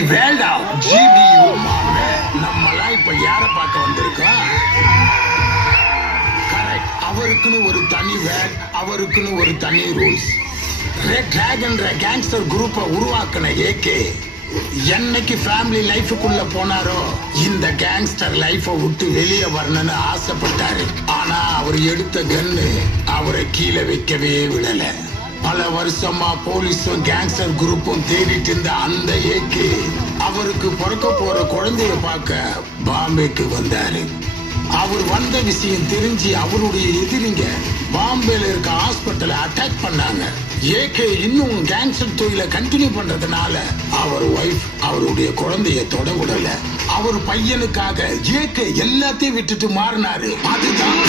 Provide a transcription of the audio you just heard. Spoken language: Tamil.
வேண்டாம் ஜிபியு நம்மளாம் இப்ப யார பார்க்க வந்திருக்கோம். கரெக்ட். அவருக்குன்னு ஒரு தனி வேட், அவருக்குன்னு ஒரு தனி ரூல்ஸ். ரெட் டிராகன் கேங்ஸ்டர் குரூப்பை உருவாக்குன ஏகே என்னைக்கு ஃபேமிலி லைஃபுக்குள்ள போனாரோ இந்த கேங்ஸ்டர் லைஃபை விட்டு வெளியே வரணும்னு ஆசைப்பட்டாரு. ஆனா அவர் எடுத்த கன்னு அவரை கீழே வைக்கவே விடல. பல வருஷமா போலீஸும் கேங்ஸ்டர் குரூப்பும் தேடிட்டு இருந்த அந்த ஏகே அவருக்கு பிறக்க போற குழந்தைய பார்க்க பாம்பேக்கு வந்தாரு. அவர் வந்த விஷயம் தெரிஞ்சு அவருடைய எதிரிங்க பாம்பேல இருக்க ஹாஸ்பிட்டலை அட்டாக் பண்ணாங்க. ஏகே இன்னும் கேங்ஸ்டர் தொழிலை கண்டினியூ பண்றதுனால அவர் ஒய்ஃப் அவருடைய குழந்தைய தொட விடல. அவர் பையனுக்காக ஏகே எல்லாத்தையும் விட்டுட்டு மாறினாரு. அதுதான்